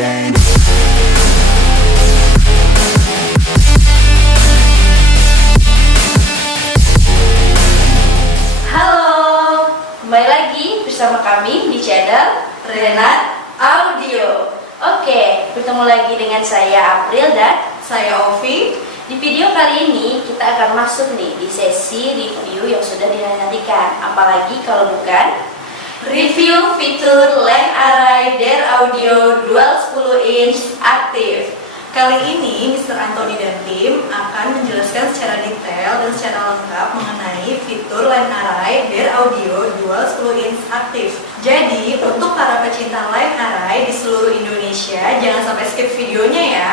cocaine. Halo, kembali lagi bersama kami di channel Renat Audio. Oke, bertemu lagi dengan saya April dan Saya Ovi. di video kali ini kita akan masuk nih di sesi review yang sudah dinantikan. Apalagi kalau bukan review fitur line array Dare Audio Dual 10 inch aktif. Kali ini Mr. Anthony dan tim akan menjelaskan secara detail dan secara lengkap mengenai fitur line array Dare Audio Dual 10 inch aktif. Jadi untuk para pecinta line array di seluruh Indonesia jangan sampai skip videonya ya.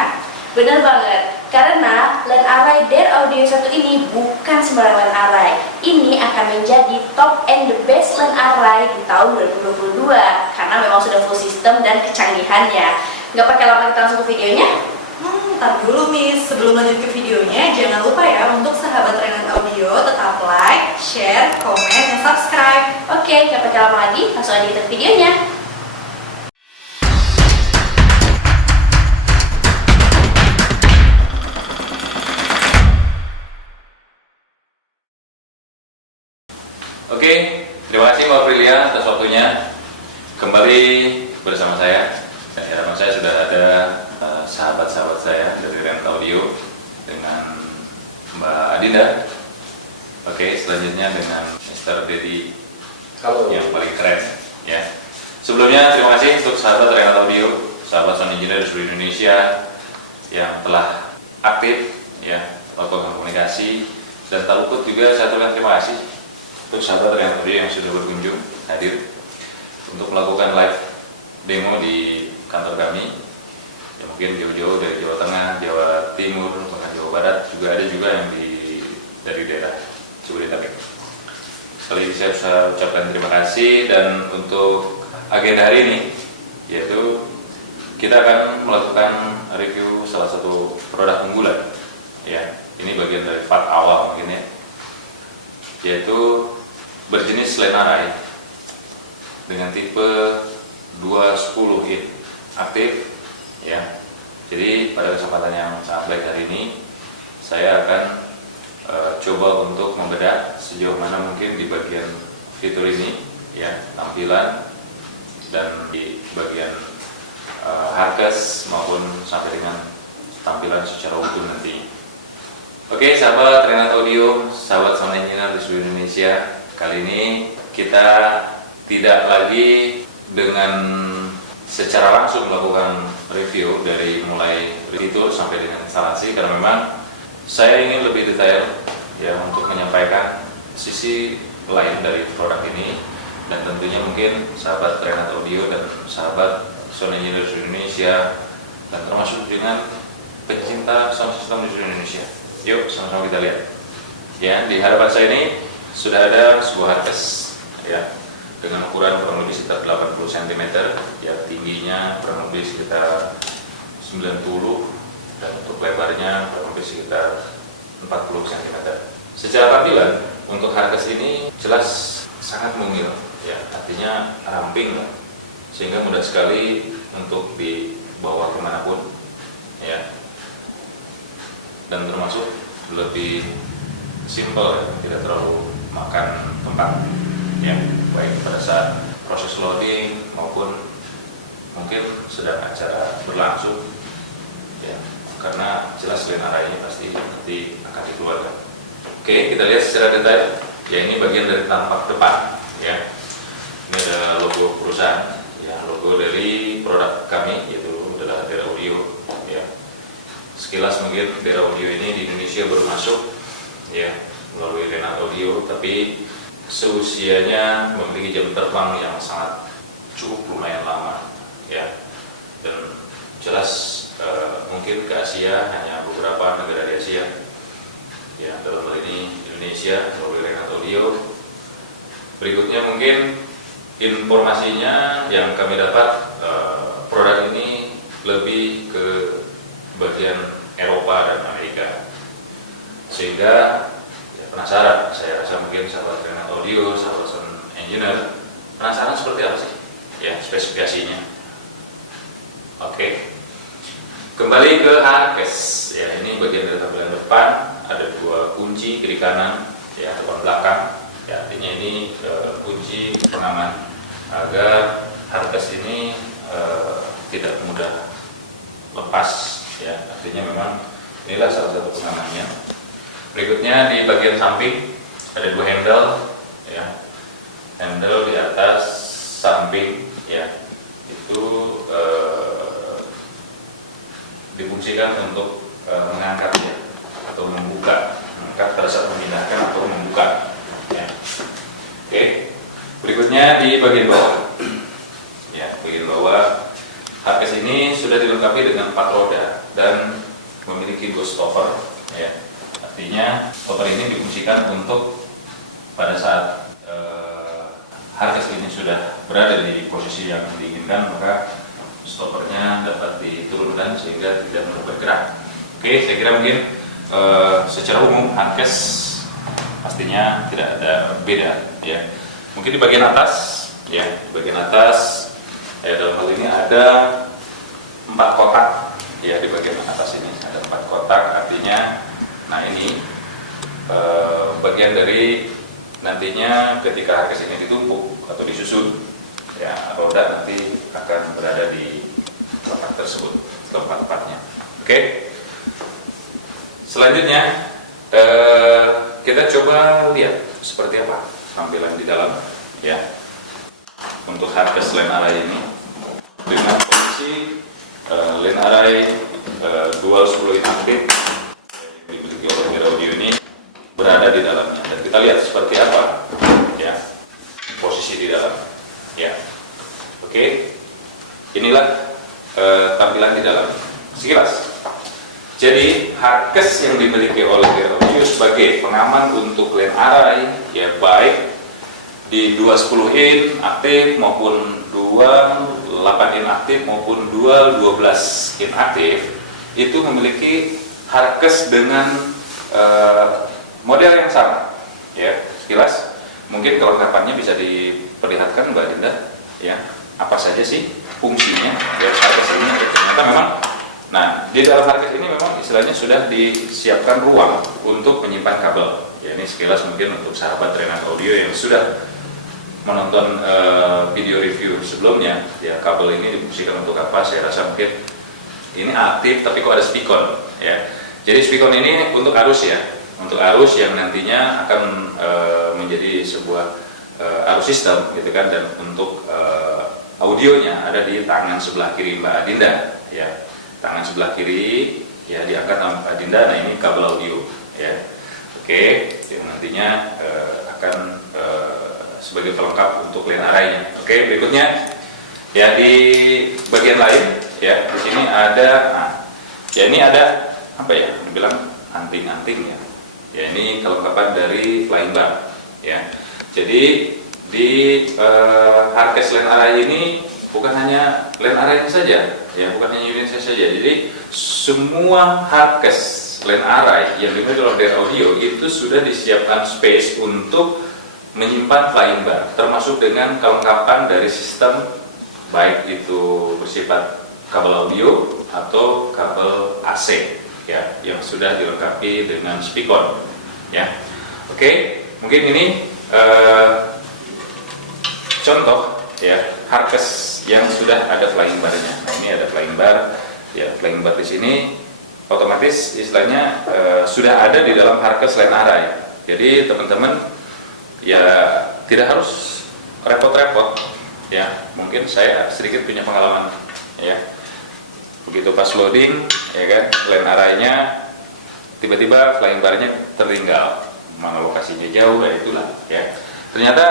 Bener banget, karena line array Dare Audio 1 ini bukan sembarang line array. Ini akan menjadi top and the best line array di tahun 2022 karena memang sudah full system dan kecanggihannya. Nggak pakai lama, kita langsung ke videonya. Ntar dulu Miss, sebelum lanjut ke videonya jangan lupa ya untuk sahabat Renat Audio tetap like, share, komen, dan subscribe. Oke, nggak pakai lama lagi, langsung aja kita ke videonya. Oke, terima kasih Mbak Aprilia atas waktunya. Kembali bersama saya. Saya sudah ada sahabat-sahabat saya dari Renat Audio dengan Mbak Adinda. Oke, selanjutnya dengan Mr. Dedi. Halo. Yang paling keren, ya. Sebelumnya terima kasih untuk sahabat Renat Audio, sahabat sound engineer di seluruh Indonesia yang telah aktif, ya, melakukan komunikasi, dan tak luput juga saya ucapkan terima kasih untuk sahabat Renat Audio yang sudah berkunjung hadir untuk melakukan live demo di kantor kami. Ya, mungkin jauh-jauh dari Jawa Tengah, Jawa Timur, bahkan Jawa Barat juga ada juga yang dari daerah Jabodetabek. Sekali lagi saya bisa ucapkan terima kasih. Dan untuk agenda hari ini yaitu kita akan melakukan review salah satu produk unggulan. Ya, ini bagian dari part awal mungkin ya, yaitu berjenis line array dengan tipe 210 in aktif, ya. Jadi pada kesempatan yang sangat baik hari ini saya akan coba untuk membedah sejauh mana mungkin di bagian fitur ini, ya, tampilan dan di bagian hardcase maupun sampai dengan tampilan secara utuh nanti. Oke, sahabat Renat Audio, sahabat sound engineer di seluruh Indonesia, kali ini kita tidak lagi dengan secara langsung melakukan review dari mulai fitur sampai dengan instalasi, karena memang saya ingin lebih detail ya untuk menyampaikan sisi lain dari produk ini, dan tentunya mungkin sahabat Renat Audio dan sahabat sound engineer di seluruh Indonesia dan termasuk dengan pencinta sound system di seluruh Indonesia. Yuk sama-sama kita lihat. Ya, di hadapan saya ini sudah ada sebuah hardcase, ya, dengan ukuran kurang lebih sekitar 80 cm, ya, tingginya kurang lebih sekitar 90, dan untuk lebarnya kurang lebih sekitar 40 cm. Secara tampilan untuk hardcase ini jelas sangat mungil, ya, artinya ramping lah, sehingga mudah sekali untuk dibawa kemanapun, ya, dan termasuk lebih simple, ya, tidak terlalu makan tempat, ya, baik pada saat proses loading maupun mungkin sedang acara berlangsung, ya, karena jelas line array ini pasti nanti akan dikeluarkan. Oke, kita lihat secara detail. Ya, ini bagian dari tampak depan, ya. Ini ada logo perusahaan, ya, logo dari produk kami yaitu adalah Dare Audio, ya. Sekilas mungkin Dare Audio ini di Indonesia baru masuk, ya, melalui Renat Audio, tapi seusianya memiliki jam terbang yang sangat cukup lumayan lama, ya, dan jelas mungkin ke Asia hanya beberapa negara di Asia, ya, dalam hal ini Indonesia melalui Renat Audio. Berikutnya mungkin informasinya yang kami dapat, produk ini lebih ke bagian Eropa dan Amerika, sehingga ya, penasaran, saya rasa mungkin sahabat Renat Audio, sahabat sound engineer penasaran seperti apa sih ya spesifikasinya. Oke. Kembali ke hardcase. Ya, ini bagian dari tampilan depan, ada dua kunci kiri kanan, ya, depan belakang. Ya, artinya ini kunci pengaman agar hardcase ini tidak mudah lepas. Ya, artinya memang inilah salah satu pengamannya. Berikutnya di bagian samping ada dua handle, ya, handle di atas samping, ya, itu difungsikan untuk mengangkat, ya, atau membuka, mengangkat pada saat memindahkan atau membuka, ya. Oke, berikutnya di bagian bawah, ya, bagian bawah hardcase ini sudah dilengkapi dengan 4 roda dan memiliki ghost stopper, ya. Artinya stopper ini difungsikan untuk pada saat hardcase ini sudah berada di posisi yang diinginkan, maka stoppernya dapat diturunkan sehingga tidak mudah bergerak. Oke, saya kira mungkin secara umum hardcase pastinya tidak ada beda, ya. Mungkin di bagian atas, ya, di bagian atas, ya, dalam hal ini ada 4 kotak, ya, di bagian atas ini ada 4 kotak, artinya, nah ini bagian dari nantinya ketika hardcase ini ditumpuk atau disusun, ya, roda nanti akan berada di kotak tersebut keempat-empatnya. Oke. Selanjutnya kita coba lihat seperti apa tampilan di dalam, ya, untuk hardcase line array ini dengan posisi line array dual 10 inaktif yang dimiliki oleh Dear Audio ini berada di dalamnya, dan kita lihat seperti apa, ya, posisi di dalam, ya. Oke, inilah tampilan di dalam sekilas. Jadi hardcase yang dimiliki oleh Dear Audio sebagai pengaman untuk line array, ya, baik di 210 in aktif maupun dual 8 in aktif maupun dual 12 in aktif, itu memiliki hardcase dengan model yang sama, ya. Sekilas mungkin kelengkapannya bisa diperlihatkan Mbak Dinda, ya, apa saja sih fungsinya dari hardcase ini. Ternyata memang, nah, di dalam hardcase ini memang istilahnya sudah disiapkan ruang untuk menyimpan kabel, ya. Ini sekilas mungkin untuk sahabat Renat Audio yang sudah menonton video review sebelumnya, ya, kabel ini difungsikan untuk apa, saya rasa mungkin ini aktif tapi kok ada spikon, ya. Jadi spikon ini untuk arus, ya, untuk arus yang nantinya akan menjadi sebuah arus sistem, gitu kan, dan untuk audionya ada di tangan sebelah kiri Mbak Adinda, ya, tangan sebelah kiri, ya, diangkat sama Mbak Adinda. Nah, ini kabel audio, ya. Oke, yang nantinya akan sebagai pelengkap untuk line array-nya. Oke, berikutnya, ya, di bagian lain, ya, di sini ada, nah, ya, ini ada apa ya, dibilang anting-anting, ya. Ya, ini kelengkapan dari flying bar, ya. Jadi di hardcase line array ini bukan hanya line array saja, ya, bukan hanya unitnya saja. Jadi semua hardcase line array yang dimiliki oleh Dear Audio itu sudah disiapkan space untuk menyimpan flying bar, termasuk dengan kelengkapan dari sistem, baik itu bersifat kabel audio atau kabel AC, ya, yang sudah dilengkapi dengan spikon, ya. Oke, mungkin ini contoh, ya, hardcase yang sudah ada flying bar-nya. Nah, ini ada flying bar, ya, flying bar di sini otomatis istilahnya sudah ada di dalam hardcase line array. Jadi teman-teman, ya, tidak harus repot-repot, ya. Mungkin saya sedikit punya pengalaman, ya. Begitu pas loading, ya kan, line array-nya tiba-tiba flying bar-nya tertinggal, mana lokasinya jauh, ya, itulah, ya. Ternyata,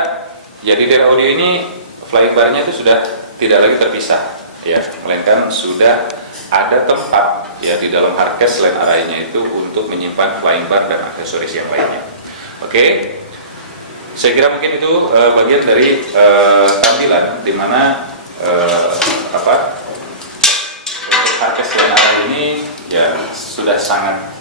ya, di Dear Audio ini flying bar-nya itu sudah tidak lagi terpisah, ya, melainkan sudah ada tempat, ya, di dalam hardcase line array-nya itu untuk menyimpan flying bar dan aksesoris yang lainnya. Oke. Saya kira mungkin itu bagian dari tampilan di mana hardcase line array ini, ya, sudah sangat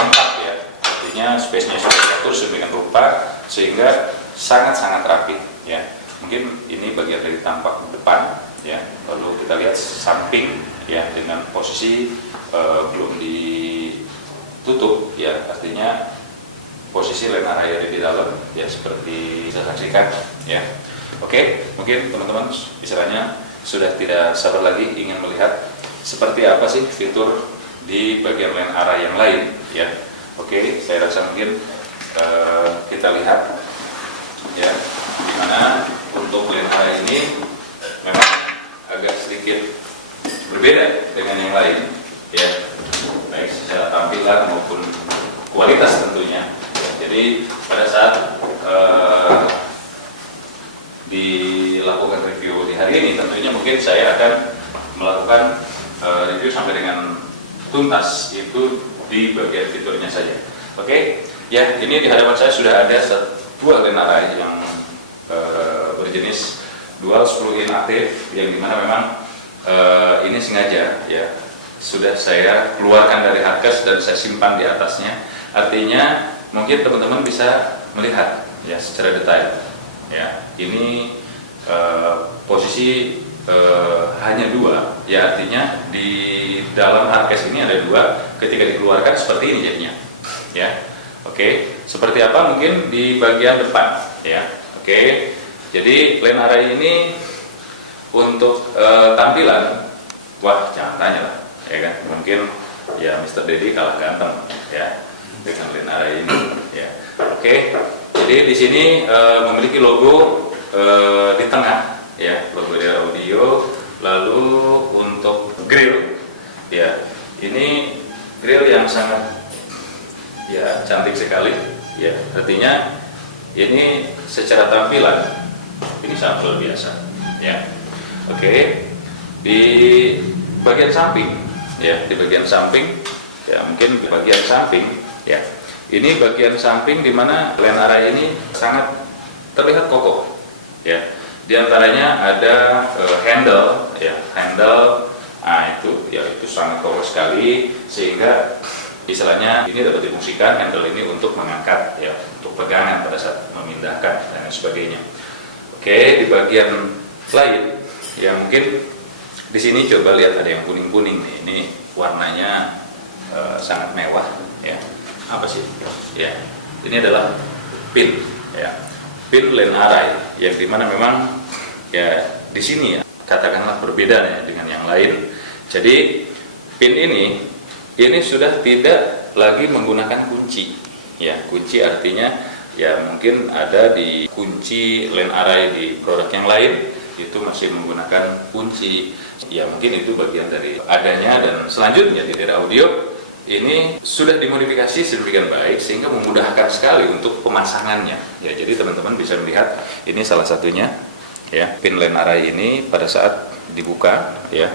lengkap, ya. Artinya space-nya sudah diatur sedemikian rupa sehingga sangat-sangat rapi, ya. Mungkin ini bagian dari tampak depan, ya. Lalu kita lihat samping ya dengan posisi belum ditutup ya, artinya posisi line array ada di dalam ya, seperti bisa saksikan ya. Oke, mungkin teman-teman istilahnya sudah tidak sabar lagi ingin melihat seperti apa sih fitur di bagian line array yang lain ya. Oke, saya rasa mungkin kita lihat ya, dimana untuk line array ini memang agak sedikit berbeda dengan yang lain ya, baik secara tampilan maupun kualitas tentunya. Jadi pada saat dilakukan review di hari ini, tentunya mungkin saya akan melakukan review sampai dengan tuntas itu di bagian fiturnya saja. Oke, ya, ini di hadapan saya sudah ada sebuah line array yang berjenis dual 10 in aktif, yang dimana memang ini sengaja ya sudah saya keluarkan dari hardcase dan saya simpan di atasnya. Artinya mungkin teman-teman bisa melihat ya secara detail ya, ini posisi hanya dua ya, artinya di dalam hardcase ini ada dua, ketika dikeluarkan seperti ini jadinya ya. Oke, seperti apa mungkin di bagian depan ya. Oke, jadi line array ini untuk tampilan, wah jangan tanya lah ya kan, mungkin ya Mr. Dedi kalah ganteng ya dengan line array ini ya. Oke, jadi di sini memiliki logo di tengah ya, logo dari audio. Lalu untuk grill ya, ini grill yang sangat ya cantik sekali ya, artinya ini secara tampilan ini sangat luar biasa ya. Oke, di bagian samping ya, di bagian samping ya, mungkin di bagian samping ya, ini bagian samping di mana line array ini sangat terlihat kokoh ya. Di antaranya ada handle ya, handle, nah itu sangat kokoh sekali, sehingga istilahnya ini dapat difungsikan handle ini untuk mengangkat ya, untuk pegangan pada saat memindahkan dan sebagainya. Oke, di bagian lain ya, mungkin di sini coba lihat ada yang kuning-kuning nih, ini warnanya sangat mewah ya. Apa sih ya, ini adalah pin ya, pin line array yang dimana memang ya di sini ya katakanlah berbeda ya dengan yang lain. Jadi pin ini sudah tidak lagi menggunakan kunci ya. Kunci artinya ya mungkin ada di kunci line array di produk yang lain itu masih menggunakan kunci ya, mungkin itu bagian dari adanya. Dan selanjutnya di daerah audio ini sudah dimodifikasi sedemikian baik sehingga memudahkan sekali untuk pemasangannya ya. Jadi teman-teman bisa melihat ini salah satunya ya, pin line array ini pada saat dibuka ya,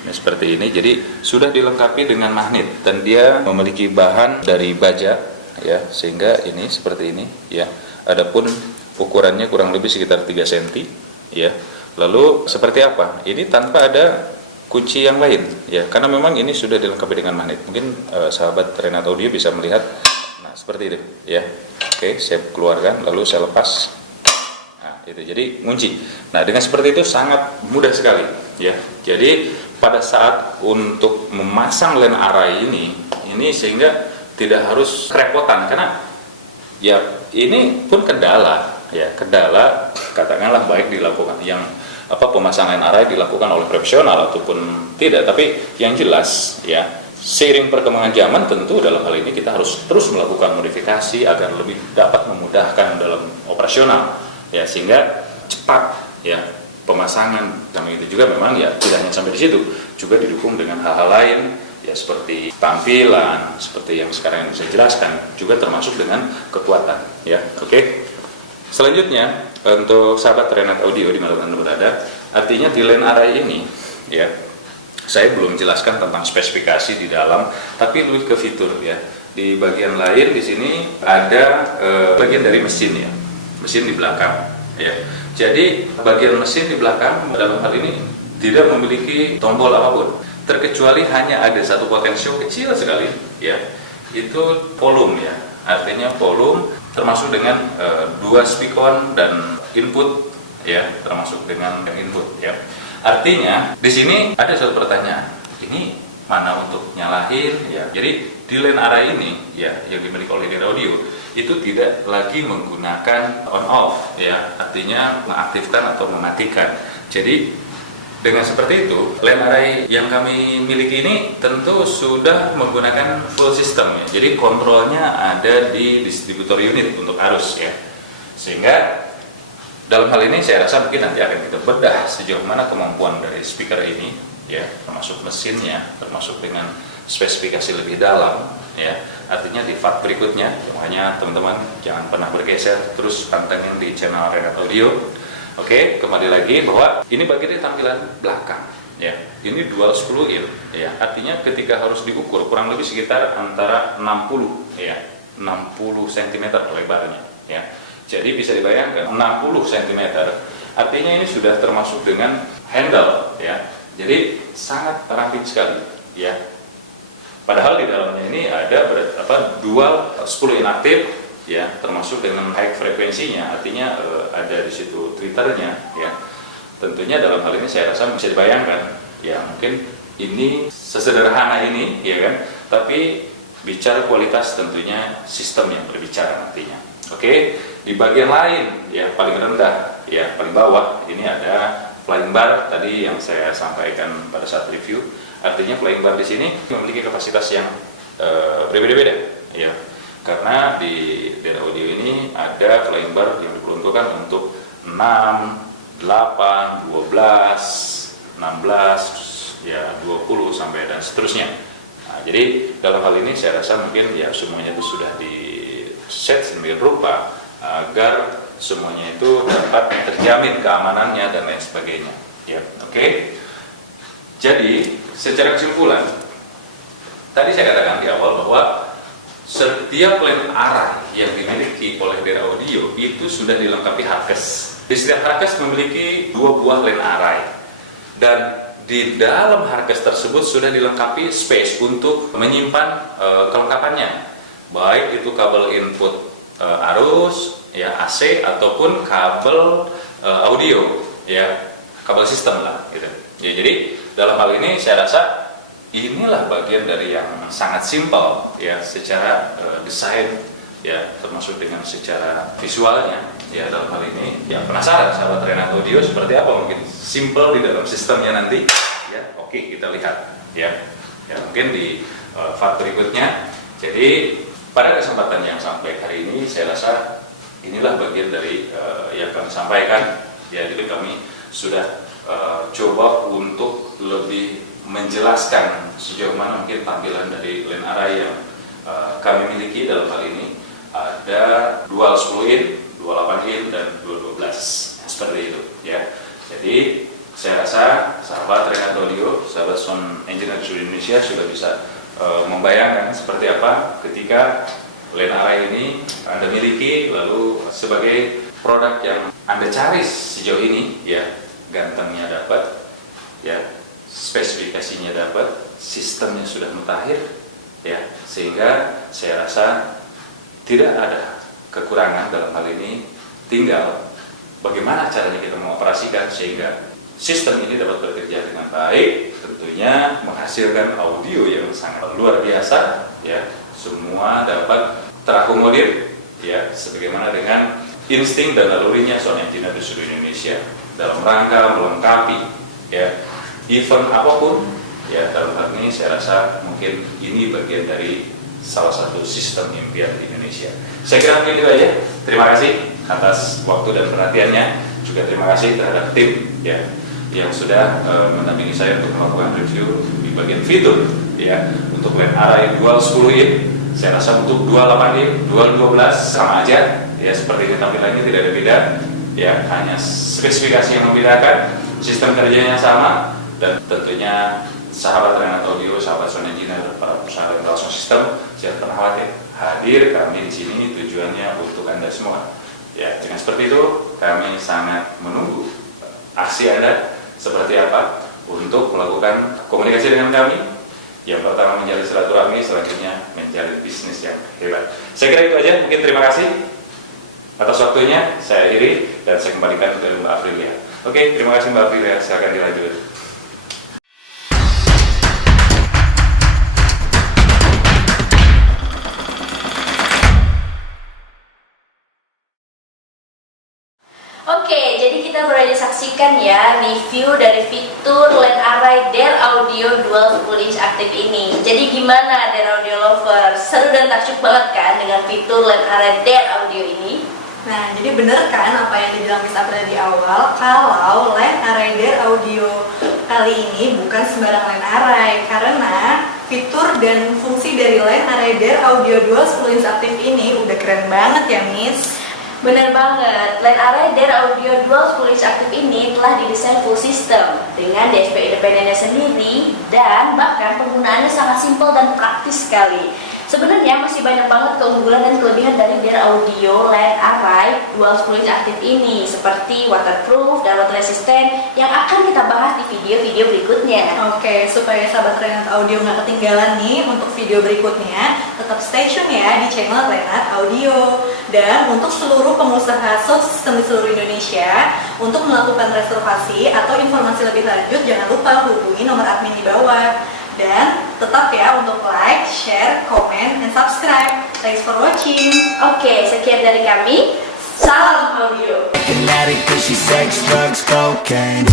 ini seperti ini. Jadi sudah dilengkapi dengan magnet dan dia memiliki bahan dari baja ya, sehingga ini seperti ini ya. Adapun ukurannya kurang lebih sekitar 3 cm ya. Lalu seperti apa? Ini tanpa ada kunci yang lain ya, karena memang ini sudah dilengkapi dengan magnet. Mungkin sahabat Renat Audio bisa melihat, nah seperti itu ya. Oke, saya keluarkan lalu saya lepas, nah itu jadi kunci. Nah dengan seperti itu sangat mudah sekali ya. Jadi pada saat untuk memasang line array ini sehingga tidak harus kerepotan, karena ya ini pun kendala ya, kendala katakanlah baik dilakukan yang pemasangan array dilakukan oleh profesional ataupun tidak, tapi yang jelas ya seiring perkembangan zaman tentu dalam hal ini kita harus terus melakukan modifikasi agar lebih dapat memudahkan dalam operasional ya, sehingga cepat ya pemasangan. Dan itu juga memang ya tidak hanya sampai di situ, juga didukung dengan hal-hal lain ya, seperti tampilan seperti yang sekarang yang saya jelaskan, juga termasuk dengan kekuatan ya. Oke. Selanjutnya untuk sahabat Renat Audio di mana Anda berada, artinya di line array ini ya, saya belum jelaskan tentang spesifikasi di dalam, tapi lebih ke fitur ya. Di bagian lain di sini ada bagian dari mesin ya, mesin di belakang ya. Jadi bagian mesin di belakang dalam hal ini tidak memiliki tombol apapun, terkecuali hanya ada satu potensio kecil sekali ya, itu volume ya, artinya volume termasuk dengan 2 speakon dan input ya, termasuk dengan yang input ya. Artinya di sini ada satu pertanyaan, ini mana untuk nyalahin ya. Jadi di line array ini ya yang dimiliki oleh Dare Audio itu tidak lagi menggunakan on off ya, artinya mengaktifkan atau mematikan. Jadi dengan seperti itu, line array yang kami miliki ini tentu sudah menggunakan full system ya. Jadi kontrolnya ada di distributor unit untuk arus ya. Sehingga dalam hal ini saya rasa mungkin nanti akan kita bedah sejauh mana kemampuan dari speaker ini ya, termasuk mesinnya, termasuk dengan spesifikasi lebih dalam ya. Artinya di part berikutnya, makanya teman-teman jangan pernah bergeser, terus pantengin di channel Renat Audio. Oke, kembali lagi bahwa ini bagian dari tampilan belakang ya. Ini dual 10 in ya. Artinya ketika harus diukur kurang lebih sekitar antara 60 ya, 60 cm lebarnya ya. Jadi bisa dibayangkan 60 cm artinya ini sudah termasuk dengan handle ya. Jadi sangat ramping sekali ya. Padahal di dalamnya ini ada dual 10 in aktif ya, termasuk dengan high frekuensinya, artinya ada di situ tweeternya ya. Tentunya dalam hal ini saya rasa bisa dibayangkan ya, mungkin ini sesederhana ini ya kan, tapi bicara kualitas tentunya sistem yang berbicara nantinya. Oke, di bagian lain ya paling rendah ya, paling bawah ini ada flying bar tadi yang saya sampaikan pada saat review. Artinya flying bar di sini memiliki kapasitas yang berbeda-beda ya. Karena di Dare Audio ini ada flying bar yang diperuntukkan untuk 6, 8, 12, 16, ya 20 sampai dan seterusnya. Nah, jadi dalam hal ini saya rasa mungkin ya semuanya itu sudah di set sedemikian rupa agar semuanya itu dapat terjamin keamanannya dan lain sebagainya. Ya, oke. Jadi secara kesimpulan, tadi saya katakan di awal bahwa setiap line array yang dimiliki oleh Dare Audio itu sudah dilengkapi hardcase. Di setiap hardcase memiliki 2 buah line array, dan di dalam hardcase tersebut sudah dilengkapi space untuk menyimpan kelengkapannya, baik itu kabel input arus ya AC ataupun kabel audio ya, kabel sistem lah gitu. Ya, jadi dalam hal ini saya rasa inilah bagian dari yang sangat simpel ya secara desain ya, termasuk dengan secara visualnya ya. Dalam hal ini ya penasaran sahabat Renat Audio seperti apa mungkin simple di dalam sistemnya nanti ya. Oke, kita lihat ya. Ya mungkin di part berikutnya. Jadi pada kesempatan yang sampai hari ini saya rasa inilah bagian dari yang kami sampaikan ya. Jadi kami sudah coba untuk lebih menjelaskan sejauh mana mungkin tampilan dari line array yang kami miliki. Dalam hal ini ada dual 10 in, 28 in, dan 12 seperti itu ya. Jadi saya rasa sahabat Renat Audio, sahabat sound engineer di seluruh Indonesia sudah bisa membayangkan seperti apa ketika line array ini Anda miliki, lalu sebagai produk yang Anda cari sejauh ini ya, gantengnya dapat ya, spesifikasinya dapat, sistemnya sudah mutakhir ya, sehingga saya rasa tidak ada kekurangan dalam hal ini. Tinggal bagaimana caranya kita mengoperasikan sehingga sistem ini dapat bekerja dengan baik, tentunya menghasilkan audio yang sangat luar biasa ya. Semua dapat terakomodir ya, sebagaimana dengan insting dan nalurinya sound engineer di seluruh Indonesia dalam rangka melengkapi ya event apapun ya. Dalam hal ini saya rasa mungkin ini bagian dari salah satu sistem impian di Indonesia. Saya kira mungkin itu aja. Terima kasih atas waktu dan perhatiannya. Juga terima kasih terhadap tim ya yang sudah mendampingi saya untuk melakukan review di bagian fitur ya. Untuk line array dual 10 in, saya rasa untuk dual 8 in, dual 12 sama aja ya, seperti ini tampilannya tidak ada beda ya, hanya spesifikasi yang membedakan, sistem kerjanya sama. Dan tentunya sahabat Renat Audio, sahabat sound engineer, para perusahaan rental sound system, jangan pernah khawatir, hadir kami di sini tujuannya untuk Anda semua ya. Dengan seperti itu kami sangat menunggu aksi Anda seperti apa untuk melakukan komunikasi dengan kami. Yang pertama menjalin silaturahmi, selanjutnya menjalin bisnis yang hebat. Saya kira itu aja, mungkin terima kasih atas waktunya. Saya akhiri dan saya kembalikan ke Mbak Aprilia. Oke, terima kasih Mbak Fira, silakan dilanjut. Oke, jadi kita baru aja saksikan ya review dari fitur LAN Array Dare Audio Dual 10 inch aktif ini. Jadi gimana Dare Audio Lovers? Seru dan takjub banget kan dengan fitur LAN Array Dare Audio ini? Nah, jadi bener kan apa yang dibilang Miss April di awal, kalau LAN Array Dare Audio kali ini bukan sembarang LAN Array, karena fitur dan fungsi dari LAN Array Dare Audio Dual 10 inch aktif ini udah keren banget ya Miss. Bener banget, LAN Array Dare Audio Dual 10 inch aktif ini telah didesain full system dengan DSP independennya sendiri dan bahkan penggunaannya sangat simpel dan praktis sekali. Sebenarnya masih banyak banget keunggulan dan kelebihan dari Dare Audio LAN Array Dual 10 inch aktif ini, seperti waterproof dan water resistant yang akan kita bahas di video-video berikutnya. Oke, supaya sahabat Renat Audio nggak ketinggalan nih untuk video berikutnya, tetap stay tune ya di channel Renat Audio. Dan untuk seluruh pengusaha sound system di seluruh Indonesia, untuk melakukan reservasi atau informasi lebih lanjut, jangan lupa hubungi nomor admin di bawah. Dan tetap ya untuk like, share, comment, and subscribe. Thanks for watching. Oke, sekian dari kami. Salam audio. Fanatic 'cause she sex, drugs, cocaine.